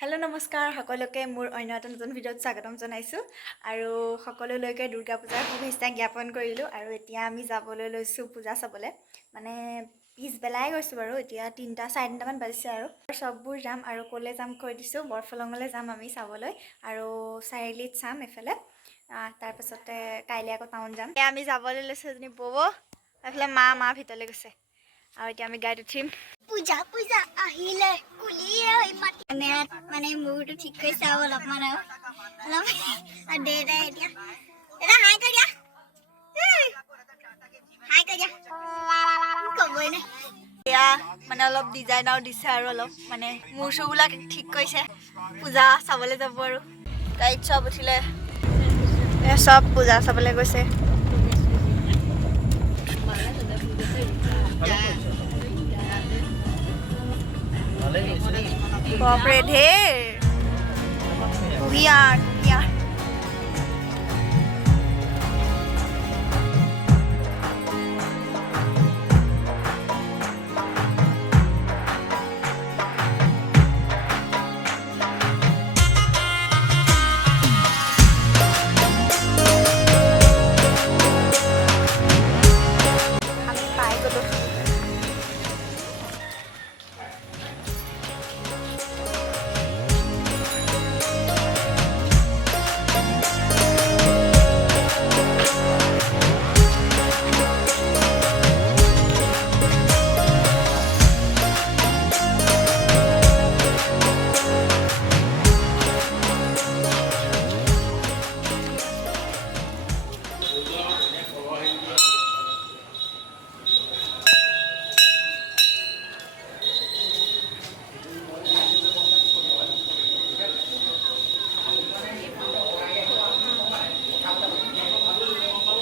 Hello' নমস্কাৰ সকলোকে মোৰ অন্য এটা নতুন ভিডিঅ'ত স্বাগতম জনাইছোঁ আৰু সকলোলৈকে দুৰ্গা পূজাৰ শুভেচ্ছা জ্ঞাপন কৰিলোঁ আৰু এতিয়া আমি যাবলৈ লৈছোঁ পূজা চাবলৈ মানে পিছবেলাই গৈছোঁ বাৰু এতিয়া 3টা 3:30মান বাজিছে আৰু চববোৰ যাম আৰু ক'লৈ যাম কৈ দিছোঁ বৰফলঙলৈ যাম আমি চাবলৈ আৰু চাৰিআলিত চাম এফালে তাৰপাছতে কাইলৈ আকৌ টাউন যাম এতিয়া আমি যাবলৈ লৈছোঁ এজনী বৌ এফালে মা ভিতৰলৈ গৈছে আৰু এতিয়া আমি গাড়ীত উঠিম পূজা আহিলে কুলিয়ে মানে মোৰটো ঠিক কৰিছে আৰু অলপমান আৰু দে এতিয়া এটা হাই কৰি দিয়া ক'বই নে এয়া মানে অলপ ডিজাইনাৰ দিছে আৰু অলপ মানে মোৰ চুৰবিলাক ঠিক কৰিছে পূজা চাবলৈ যাব আৰু গাড়ীত চব উঠিলে চব পূজা চাবলৈ গৈছে বাপৰে ঢেৰ কুঁহিয়াৰ আমি পাই গ'লোঁ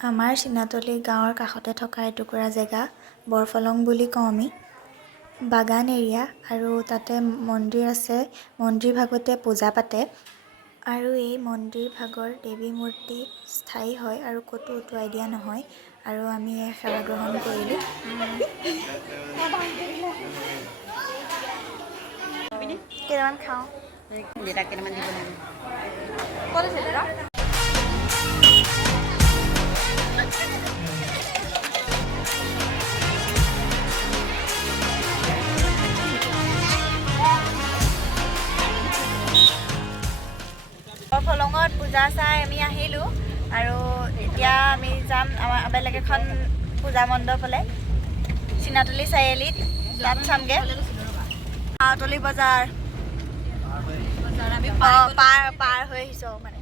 আমাৰ চিনাতলি গাঁৱৰ কাষতে থকা এটুকুৰা জেগা বৰফলং বুলি কওঁ আমি বাগান এৰিয়া আৰু তাতে মন্দিৰ আছে মন্দিৰ ভাগতে পূজা পাতে আৰু এই মন্দিৰ ভাগৰ দেৱী মূৰ্তি স্থায়ী হয় আৰু ক'তো উটুৱাই দিয়া নহয় আৰু আমি সেৱা গ্ৰহণ কৰিলোঁ কেইটামান খাওঁ কেইটামান দিব লাগিব ক'ত আছে দাদা বৰফলঙত পূজা চাই আমি আহিলোঁ আৰু এতিয়া আমি যাম আমাৰ বেলেগ এখন পূজা মণ্ডপলৈ চিনাতলি চাৰিআলিত তাত চামগৈ আউতলি বজাৰ আমি পাৰ হৈ আহিছোঁ মানে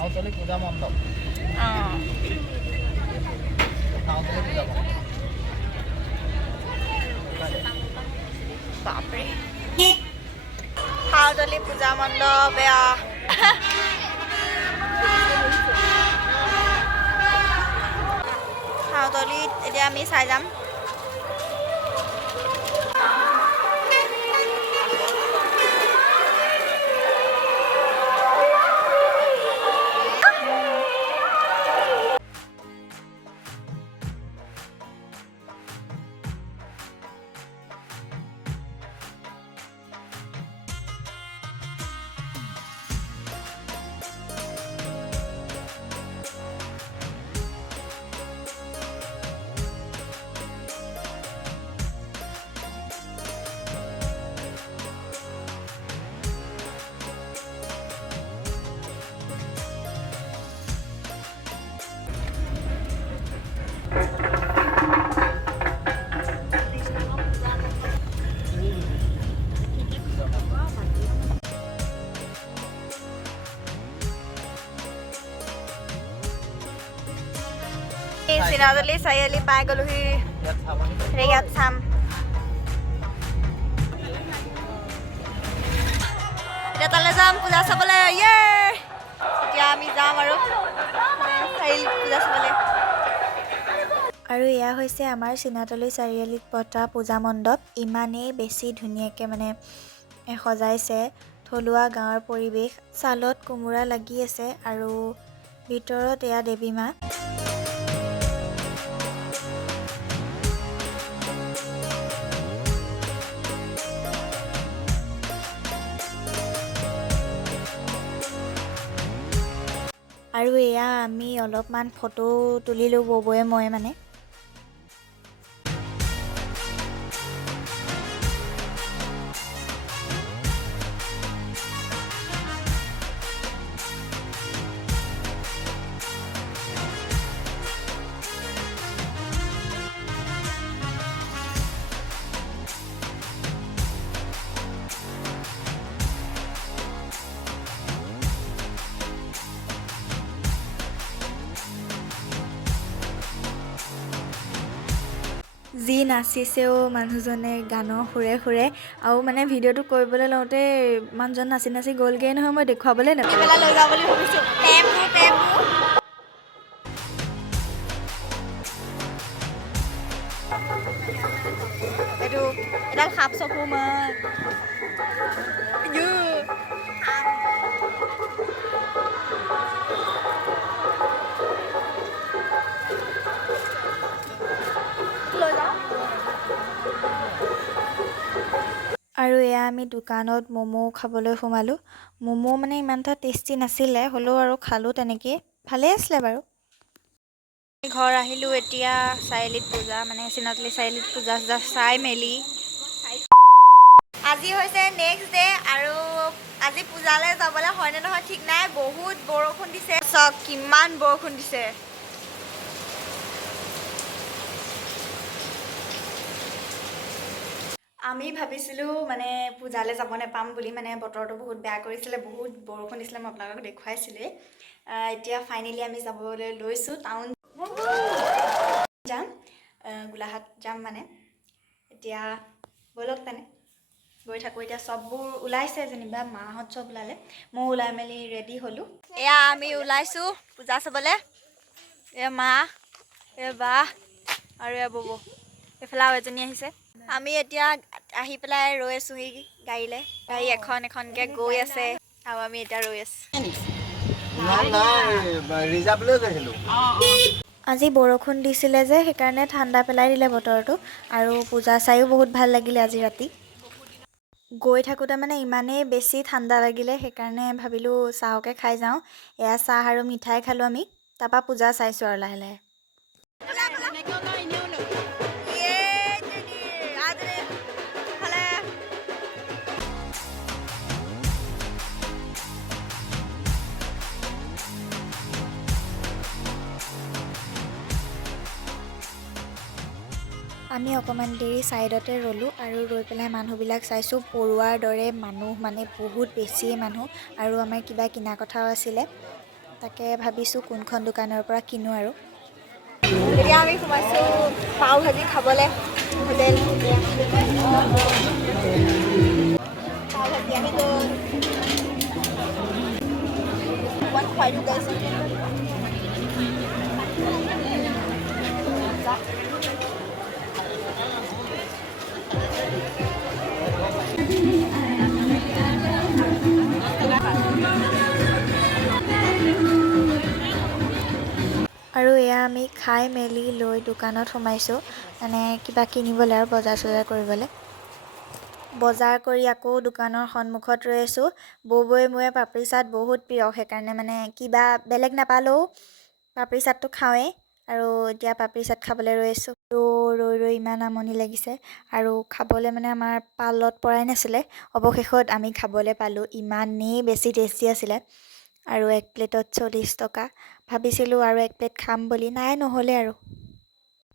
আউতলি পূজা মণ্ডপ বাপৰে আউতলি পূজা মণ্ডপ এয়া আউতলিত এতিয়া আমি চাই যাম চিনাতলি চাৰিআলি পাই গ'লোহি ইয়াত চাম এতিয়া তালৈ যাম পূজা চাবলৈ এতিয়া আমি যাম আৰু চাৰিআলিত পূজা চাবলৈ আৰু এয়া হৈছে আমাৰ চিনাতলি চাৰিআলিত পতা পূজা মণ্ডপ ইমানেই বেছি ধুনীয়াকৈ মানে সজাইছে থলুৱা গাঁৱৰ পৰিৱেশ ছালত কোমোৰা লাগি আছে আৰু ভিতৰত এয়া দেৱী মা আৰু এয়া আমি অলপমান ফটো তুলিলোঁ ববয়ে মই মানে। যি নাচিছেও মানুহজনে গানৰ সুৰে সুৰে আৰু মানে ভিডিঅ'টো কৰিবলৈ লওঁতে মানুহজন নাচি নাচি গ'লগৈ নহয়, মই দেখুৱাবলৈ নাপালোঁ। লৈ যাওঁ বুলি ভাবিছোঁ। এইটো এডাল সাপ চকু মাৰ লৈ যাওঁ। আৰু এয়া আমি দোকানত ম'ম' খাবলৈ সোমালোঁ। ম'ম' মানে ইমান এটা টেষ্টি নাছিলে, হ'লেও আৰু খালোঁ তেনেকেই, ভালেই আছিলে বাৰু। ঘৰ আহিলোঁ এতিয়া, চাৰিআলিত পূজা মানে চিনাতলি চাৰিআলিত পূজা চূজা চাই মেলি আজি হৈছে নেক্সট ডে আৰু আজি পূজালৈ যাবলৈ হয়নে নহয় ঠিক নাই, বহুত বৰষুণ দিছে। চাওক কিমান বৰষুণ দিছে। আমি ভাবিছিলোঁ মানে পূজালৈ যাব নাপাম বুলি, মানে বতৰটো বহুত বেয়া কৰিছিলে, বহুত বৰষুণ দিছিলে, মই আপোনালোকক দেখুৱাইছিলোঁৱেই। এতিয়া ফাইনেলি আমি যাবলৈ লৈছোঁ টাউন যাম, গোলাঘাট যাম মানে। এতিয়া ব'লক তেনে গৈ থাকোঁ। এতিয়া চববোৰ ওলাইছে যেনিবা, মাহঁত চব ওলালে, মই ওলাই মেলি ৰেডি হ'লোঁ। এয়া আমি ওলাইছোঁ পূজা চাবলৈ। এয়া মা, এয়া বা আৰু এয়া বব, এইফালে আৰু এজনী আহিছে। আমি এতিয়া আহি পেলাই ৰৈ আছোঁহি গাড়ীলৈ। গাড়ী এখন এখনকৈ গৈ আছে আৰু আমি এতিয়া ৰৈ আছোঁ। আজি বৰষুণ দিছিলে যে সেইকাৰণে ঠাণ্ডা পেলাই দিলে বতৰটো, আৰু পূজা চায়ো বহুত ভাল লাগিলে আজি ৰাতি। গৈ থাকোঁতে মানে ইমানেই বেছি ঠাণ্ডা লাগিলে, সেইকাৰণে ভাবিলোঁ চাহকে খাই যাওঁ। এয়া চাহ আৰু মিঠাই খালোঁ আমি, তাৰপৰা পূজা চাইছোঁ আৰু লাহে লাহে। আমি অকণমান দেৰি ছাইডতে ৰ'লোঁ আৰু ৰৈ পেলাই মানুহবিলাক চাইছোঁ। পৰুৱাৰ দৰে মানুহ, মানে বহুত বেছিয়ে মানুহ, আৰু আমাৰ কিবা কিনা কথাও আছিলে, তাকে ভাবিছোঁ কোনখন দোকানৰ পৰা কিনো আৰু। এতিয়া আমি সোমাইছোঁ পাও ভাজি খাবলৈ হোটেল। পাও ভাজি আহি গ'ল, অকণমান খুৱাই দিওঁ গাইছ। আৰু এয়া আমি খাই মেলি লৈ দোকানত সোমাইছোঁ, মানে কিবা কিনিবলৈ আৰু বজাৰ চজাৰ কৰিবলৈ। বজাৰ কৰি আকৌ দোকানৰ সন্মুখত ৰৈ আছোঁ। ববয়ে মোৰে পাপৰি চাট বহুত প্ৰিয়, সেইকাৰণে মানে কিবা বেলেগ নাপালেও পাপৰি চাটটো খাওঁৱেই, আৰু এতিয়া পাপৰি চাট খাবলৈ ৰৈ আছোঁ। ৰৈ ৰৈ ইমান আমনি লাগিছে, আৰু খাবলৈ মানে আমাৰ পালত পৰাই নাছিলে। অৱশেষত আমি খাবলৈ পালোঁ, ইমানেই বেছি টেষ্টি আছিলে, আৰু এক প্লেটত 40 টকা। ভাবিছিলোঁ আৰু এক প্লেট খাম বুলি, নাই নহ'লে আৰু।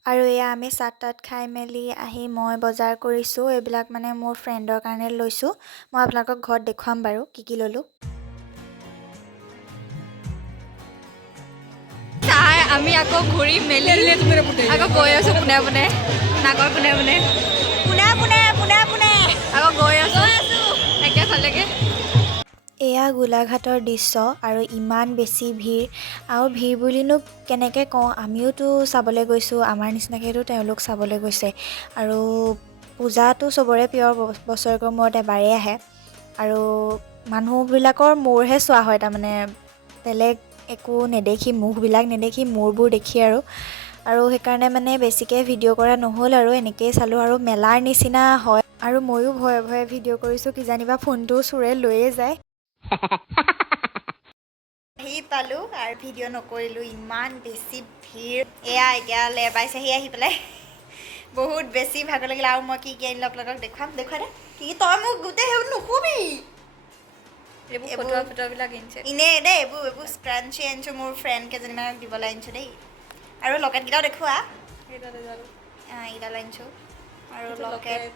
আৰু এয়া আমি চাট তাত খাই মেলি আহি মই বজাৰ কৰিছোঁ। এইবিলাক মানে মোৰ ফ্ৰেণ্ডৰ কাৰণে লৈছোঁ, মই আপোনালোকক ঘৰত দেখুৱাম বাৰু কি কি ল'লোঁ। চাই আমি আকৌ ঘূৰি মেলি আকৌ গৈ আছোঁ পোনে পোনে, নাগৰ পোনে পোনে আকৌ গৈ আছোঁ একেফালেকে। এয়া গোলাঘাটৰ দৃশ্য, আৰু ইমান বেছি ভিৰ, আৰু ভিৰ বুলিনো কেনেকৈ কওঁ, আমিওতো চাবলৈ গৈছোঁ, আমাৰ নিচিনাকৈতো তেওঁলোক চাবলৈ গৈছে। আৰু পূজাটো চবৰে প্ৰিয়, বছৰেকৰ মূৰত এবাৰেই আহে, আৰু মানুহবিলাকৰ মূৰহে চোৱা হয়, তাৰমানে বেলেগ একো নেদেখি, মুখবিলাক নেদেখি মূৰবোৰ দেখি, আৰু সেইকাৰণে মানে বেছিকৈ ভিডিঅ' কৰা নহ'ল, আৰু এনেকৈয়ে চালোঁ। আৰু মেলাৰ নিচিনা হয়, আৰু ময়ো ভয়ে ভয়ে ভিডিঅ' কৰিছোঁ, কিজানিবা ফোনটো চোৰে লৈয়ে যায়। আহি পালোঁ আৰু ভিডিঅ' নকৰিলোঁ, ইমান বেছি ভিৰ। এয়া এতিয়া লেবাইছেহি আহি পেলাই, বহুত বেছি ভাগৰ লাগিলে। আৰু মই কি আনিলোঁ আপোনালোকক দেখুৱাম, দেখুৱাই দে। কি তই মোক গোটেই সেইবোৰ নুশুবি, এইবোৰ ফটোৱাবিলাক আনিছে এনেই দেই। এইবোৰ স্ক্ৰাঞ্চি আনিছোঁ, মোৰ ফ্ৰেণ্ড কেইজনীমানক দিবলৈ আনিছোঁ দেই। আৰু লকেটকেইটাও দেখুওৱা, এইডাল আনিছোঁ আৰু লকেট।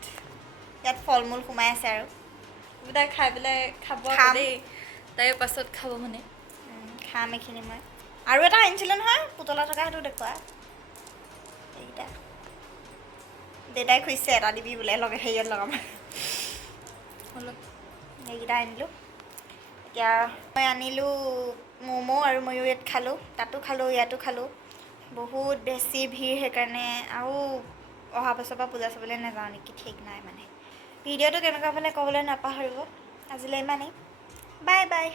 ইয়াত ফল মূল সোমাই আছে আৰু এইবিলাক খাই পেলাই খাব দেই, তাই পাছত খাব মানে। খাম এইখিনি মই। আৰু এটা আনিছিলোঁ নহয় পুতলা থকা, সেইটো দেখুওৱা। এইকেইটা দেউতাই খুজিছে এটা দিবি বোলে, হেৰিয়ত লগাম। এইকেইটা আনিলোঁ। এতিয়া মই আনিলোঁ ম'ম' আৰু ময়ো ইয়াত খালোঁ, তাতো খালোঁ, ইয়াতো খালোঁ। বহুত বেছি ভিৰ, সেইকাৰণে আৰু অহা বছৰৰ পৰা পূজা চাবলৈ নাযাওঁ নেকি ঠিক নাই মানে। ভিডিঅ'টো কেনেকুৱা পালে ক'বলৈ নাপাহৰিব। আজিলৈ ইমানেই, বাই বাই।